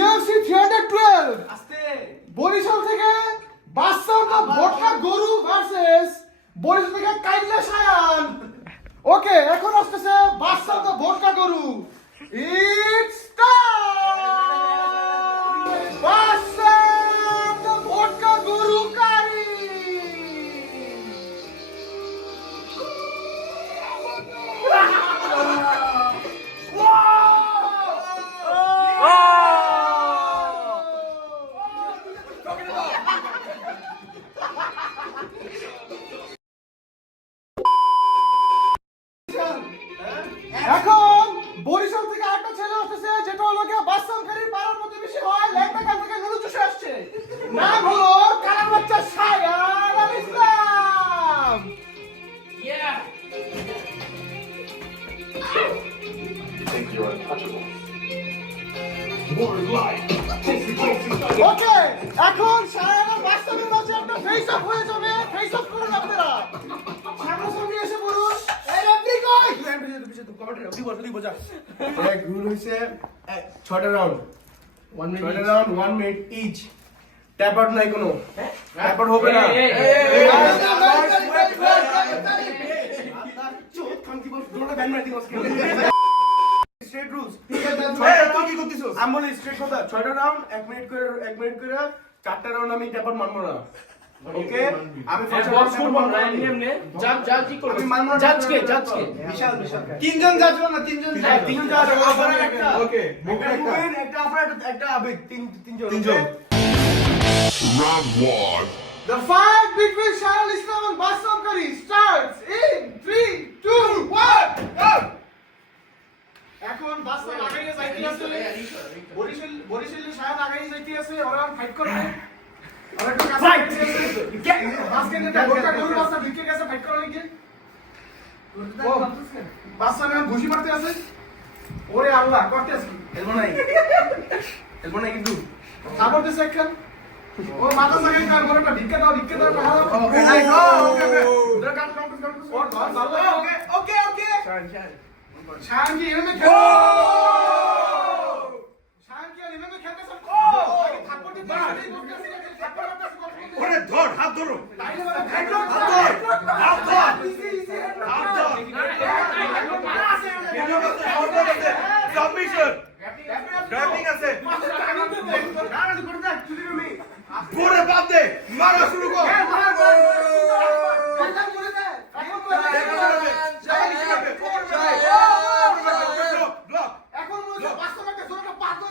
UFC 312 Barishal থেকে বাদশাহ ভোটকা গরু ভার্সেস বরিশাল থেকে কাইল্লা শায়ান। ওকে, এখন আসতেছে বাদশাহ ভোটকা গরু। It's time. বাদশাহ ভোটকা গরু কারি। এখন বরিশাল থেকে একটা ছেলে আসতেছে, যেটা হলো গিয়ে বাসসামখালীর পাড়ার প্রতিবেশী হয়, লেকটাকাল থেকে নুরু চুষে আসছে। নাম হলো কালার বাচ্চা শায়ান আল ইসলাম। ওকে, এখন শায়ান আর বাসসামের মাঝে একটা ফেস অফ হয়ে যাবে। ফেস অফ করুন আপনারা। সামনাসামনি এসে বলুন, এই রেফারি কই? এক রুল হইছে 6টা রাউন্ড 6টা round 1 minute each. Tap out নাই কোনো, ট্যাপ আউট হবে না। Straight rules. তুই কি করতেছিস? আমি বলি স্ট্রেট কথা। 6টা রাউন্ড 1 মিনিট করে 4টা রাউন্ড আমি ট্যাপ আউট মানবো না। ওকে, আমি বক্স করব না এমনি। জাজ কি করবে? জাজকে বিশাল তিনজন জাজ না, তিনজন জাজ আবার একটা। ওকে, একটা আবার একটা আবেগ, তিনজন। Round 1. The fight between Shayan Al Islam and Bassam Kari starts in 3, 2, 1, go! এখন বাসসাম আগাইয়ে যাইতে আছে, বরিশালে শায়ান আগাইয়ে যাইতে আছে, ওরা ফাইট করবে। আর একটা ফাইট বাসকেটে ভোটকা গরু বাসা ঢুকে গেছে ফাইট করার লাগি। বাসসাম এখন ঘুষি মারতে আছে। ওরে আল্লাহ, করতে আছে কি? এলবো নাই কিন্তু সাপোর্ট দিছে একখান। ও মাথা সাগাই কার বড় একটা ভিক্ষা দাও ওকে শায়ান কি এমএমএ খেলে? শায়ান কি এমএমএ খেলতেছে? আগে থাপ্পড় দিতে আসেই বলতেছি না, থাপ্পড় মারতেছে কত? ওরে ধর, হাত ধরো। তাইলে বলে হাত ধর। সাবমিশন ড্রাইভিং আছে। পরে বাদ দে, মারা শুরু কর। এখন মনে হচ্ছে বাস্তব একটা জোরটা পার করে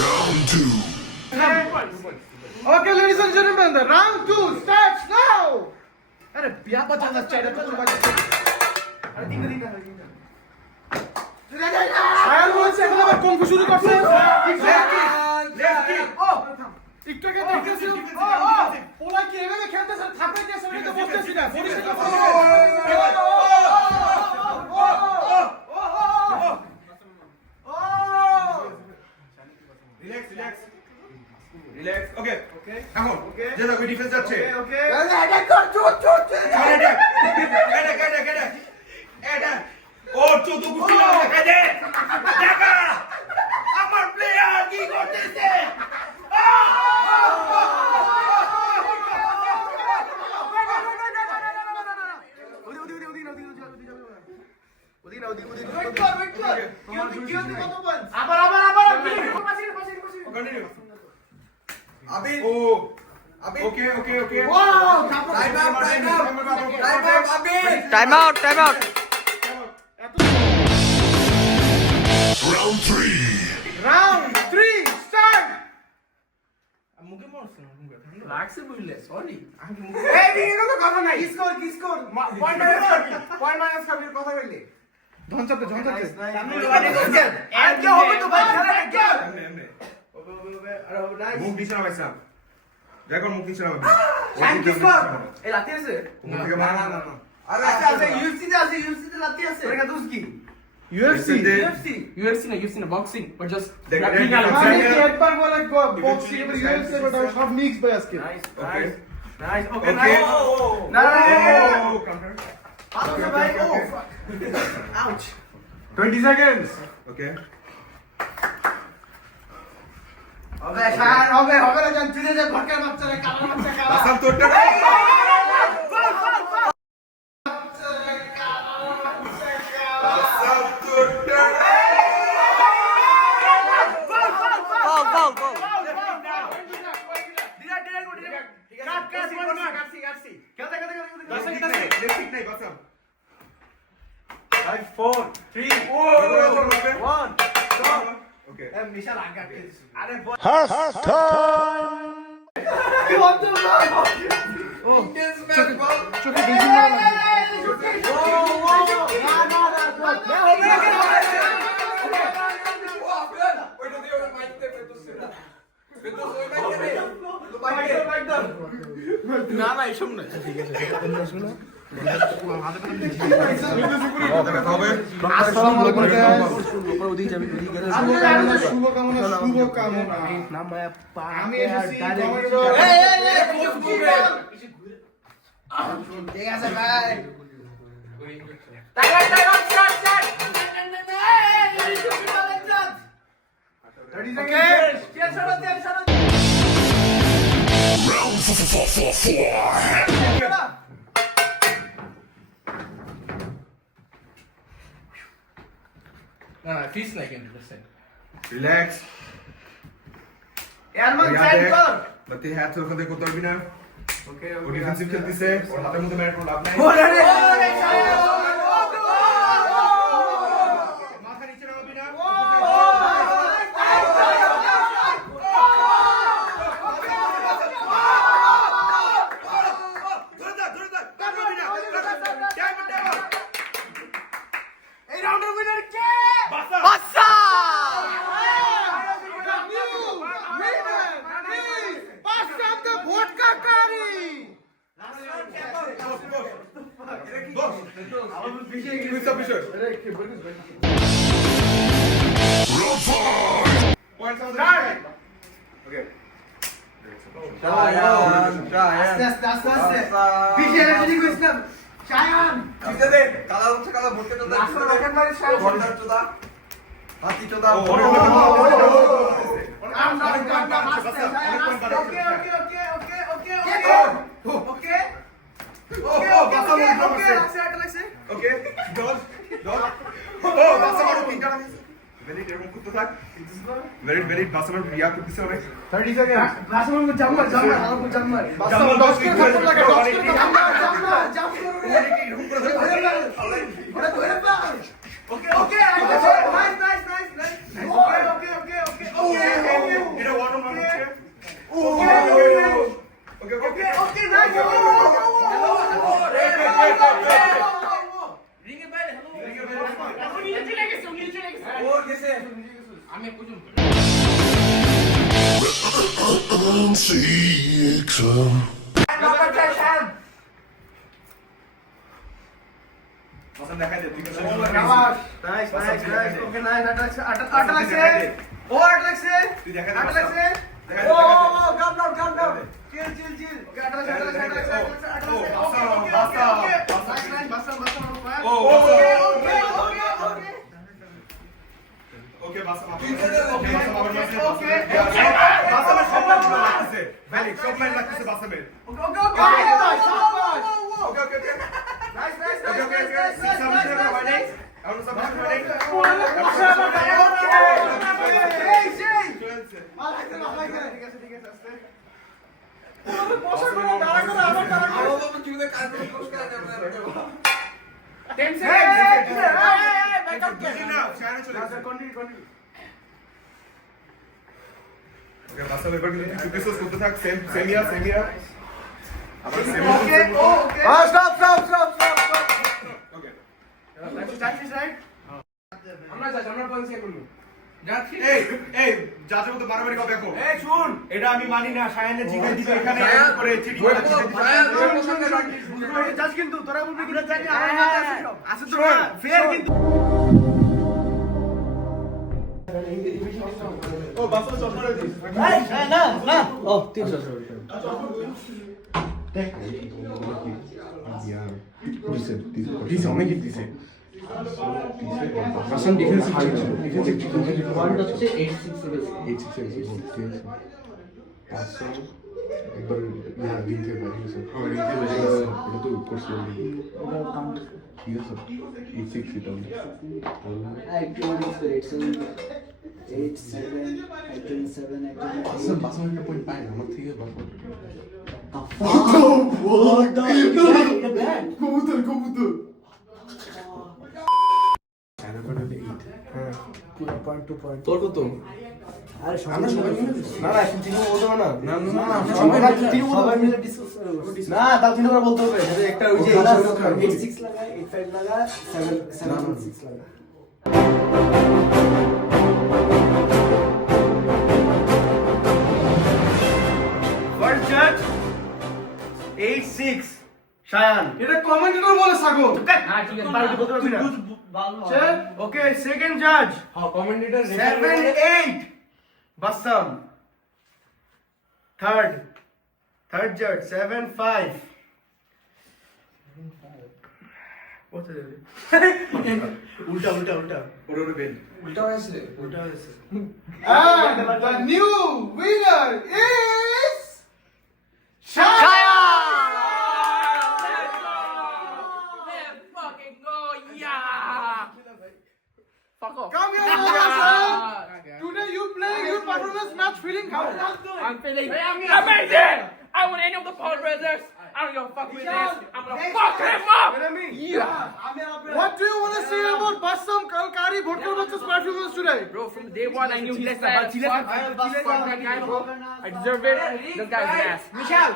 Round 2. Okay, ladies and gentlemen, the round 2 starts now. अरे बिया बचा जाচ্ছে এটা তো বাজে। আরে দিন শায়ান বলছে এখন আবার কম্পু শুরু করছে। একটু আগে দেখতেছি পোলা কি এভাবে খেলতেছে, থাপে গেছে, আমি তো বুঝতেছি না। রিল্যাক্স। ওকে, এখন যে যাবে ডিফেন্স যাচ্ছে। ওকে এটা ও চোদ্দ গুটি লাগে দে। দেখা আমার প্লেয়ার কি করতেছে। Time out. Round 3. Round 3 start. মুখে মারছ না, মুখে ঠান্ডা লাগছে বুঝলে, সরি। এই দিকে তো কথা নাই। স্কোর পয়েন্ট মাইনাস খাবির কথা কইলে ধনচাতে আর কি হবে তো ভাই, খেলা এক গেল। মুখ দিছ না ভাইসা। দেখো মুখ দিছ না। শায়ান কি স্কোর? এই রাতে আছে? না। আরে আচ্ছা UFC তে লাতি আছে। এটা দোষ কি? UFC না বক্সিং বাট জাস্ট দেখ, একবার বলে বক্সিং এর UFC বড় সব মিক্স ভাই আজকে। ওকে, Nice. Okay. Okay. Nice. Nice. Counter. ভালো Okay, আছে ভাই okay, ও okay. Ouch 20 seconds. Okay. হবে স্যার হবে হবে না জান ধীরে ধীরে ভটকার বাচ্চা রে কালা বাচ্চা কালা বাসাম তোরটা বাসাম তোরটা ঠিক নাই বাসাম 5, 4, 3, 2, 1. ওকে এ মিশাল আগে আটকে দিছি আরে কি হচ্ছে না চোখে বেশি না লাগে। না না এইসব না ঠিক আছে হবে আসসালামু আলাইকুম উপরে ওদিকে যাবি ওদিকে গেলে শুভকামনা না মায়া পা আমি এসেছি ডাইরেক্ট ঠিক আছে ভাই Round four. না না ফিস না কিন্তু বুঝছেন রিল্যাক্স এয়ারমান চেক কর বাতি হাত ওখান থেকে করতে পারবি না Okay, ও okay. ডিফেন্সিভ খেলতেছে ওর হাতের মধ্যে ম্যাট কোনো লাভ নাই মাথা নিচে নামাবি না ধরে থাক পারবি না টাইম এই রাউন্ডের উইনার কে বাসা Round five. আস্তে আস্তে আস্তে আস্তে বিশের এদিকে কইছিলাম শায়ান আসলে রকেট মারি শায়ান Very বাসামার রিয়া করতেছে অনেক 30 seconds. এটা ওয়াটার মান হচ্ছে রিংয়ে বাইরে আমি পর্যন্ত Round six. বাসা দেখা যায় ঠিক আছে Nice, nice, nice. Okay, nice. আটা লাগছে ও আটা লাগছে তুই দেখা আটা লাগছে ও কাম ডাউন চিল চিল চিল ওকে আটা লাগছে ওকে বাসা ভ্যালিড সব লাইন লাগতেছে বাসামের করতে থাক সেমিয়া আবার আমরা পৌঁছে করব। যাচ্ছি এই যাদের মতো বারবারই কবে দেখো এই শুন, এটা আমি মানি না সায়ানে জিগাই দিবে এখানে সায়ান, করে চিঠি করে জাজ কিন্তু তোরা বলবি কিনা জানি আমার হাতে আছে সব। আছে তো ফেয়ার কিন্তু না না ও 300 দিছে অনেক হিট দিছে বাসাম ডিফেন্স হাই ছিল ডিফেন্স ওয়ার্ল্ড হচ্ছে 86 একবার রিংতে বাইরে গেছে এটা তো করছে ঠিক আছে 86 এটা বাসাম একটা পয়েন্ট পায় না আমার থেকে বাসাম কবুতর তোর কত আমরা সবাই মিলে না না এখন তিন বলতে হবে না না না সবাই মিলে ডিসকাস না তাও তিন বলতে হবে একটা ওই যে 86 লাগা 85 লাগা 776 লাগা ফার্স্ট জাজ 86 শায়ান এটা কমেন্টেটর বলে সাগর না ঠিক আছে পারবি বলতে পারবি না চল ওকে সেকেন্ড জাজ হ্যাঁ কমেন্টেটর 78 বাসাম থার্ড জাজ 75 কত দেবে উল্টা ওরে বেল উল্টা হয়েছে and the new winner is Shaya. Let's fucking go, yeah! Fuck off. Come here, Hassan. Today you play your performance match feeling how? I'm feeling amazing! I want any of the Paul brothers. I don't give a fuck with this. I'm gonna fuck him up! Yeah! What do you want to say about Bassam Kalkari Bhotkar Bachcha's performance today? Bro, from day one I knew he said, fuck that guy, bro. I deserve it. This guy's an ass. Michelle!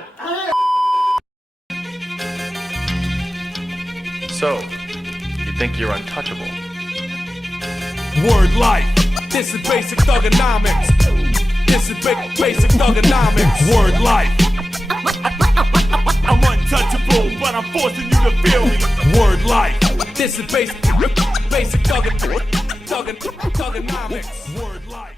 So, you think you're untouchable? Word life. This is basic thugonomics. This is basic thugonomics. Word life. I'm untouchable, but I'm forcing you to feel me. Word life. This is basic thugonomics. Word life.